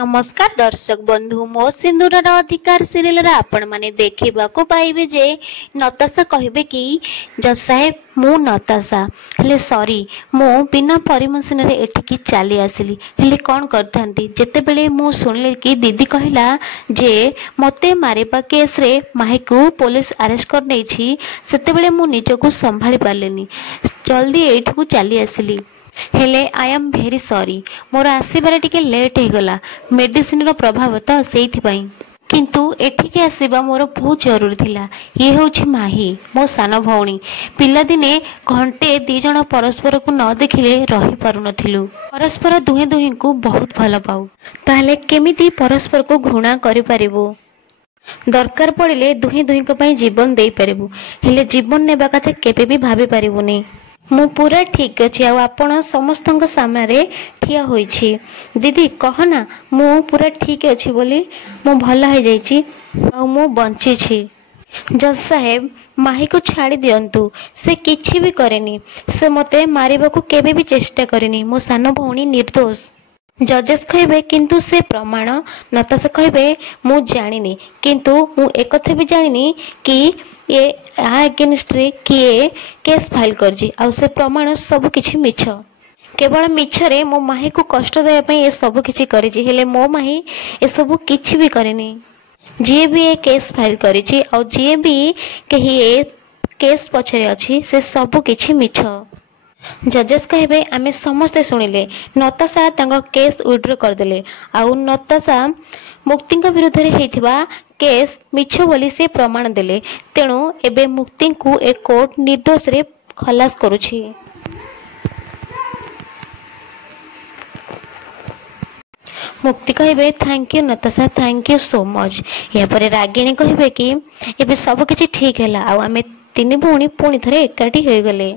नमस्कार दर्शक बंधु मो सिंदूर अधिकार सीरियल आपण माने देखा पाइबे जे नताशा कहबे कि जज साहेब मु नताशा हेले सॉरी मु बिना परमिशन रे एठिकी चली आसिली हेले कौन करथांती जेते बेले मु सुनले कि दीदी कहला जे मते मारिबा केस रे माही को पुलिस अरेस्ट कर नै छी सेते बेले मु निजको संभाली पालेनी जल्दी एठिकू चली आसिली हेले आई एम भेरी सॉरी मोर आसबार टिके लेट हो गला मेडिसिन रो प्रभाव तो सेइथिपाई किंतु एठिके आसीबा मोर बहुत जरूरी थिला। ये होछि माही मो सान भौणी पिला दिने घंटे दी जण परस्पर को न देखिले रही पारु नथिलु परस्पर दुहे दुहे को बहुत भल पाऊ ताले केमिति परस्पर को घृणा करि पारिबो दरकार पड़िले दुहे दुहे को पई जीवन देई पारिबो हेले जीवन नेबा कथा केबे भी भाबी पारिबोनी मु पूरा ठीक अच्छी आपण समस्त सामने ठिया होइछि दीदी कहना मु पूरा ठीक अच्छी बोली मु भल हो जाइछि आ मु बंची छी। जज साहेब माही को छाड़ी दियंतु से किछि भी करेनी से मते मारिबा को केबे भी चेष्टा करेनी मो सान भौणी निर्दोष जजेस कहबे किंतु से प्रमाण नताशा कहबे मु जानिनी किंतु मु एकथा भी जानिनी कि ये अगेंस्ट रे किए केस फाइल करजी आ से प्रमाण सब किछि मिछ केवल मिछरे मो माही को कष्ट देया पई ए सब किछि करिछि हेले मो माही ए सब किछि भी करेनी जे भी ए केस फाइल करिछि आ जे भी कही ए केस पछरे अछि से सब किछि मिछ। जजेस कहबे आमे समस्ते सुनिले नताशा तांग केस विड्रॉ कर देले आ नताशा मुक्ति विरुद्ध रे हेथिबा केस मिछ बोली से प्रमाण देले तेणु एबे मुक्ति को ए कोर्ट निर्दोष रे खलास करूछि। मुक्ति कहबे thank you Natasha thank you so much या परे रागिणी कहबे कि एबे सब किछि ठीक हैला आ आमे तीन भौणी पुणी थरे एकाठी होई गले।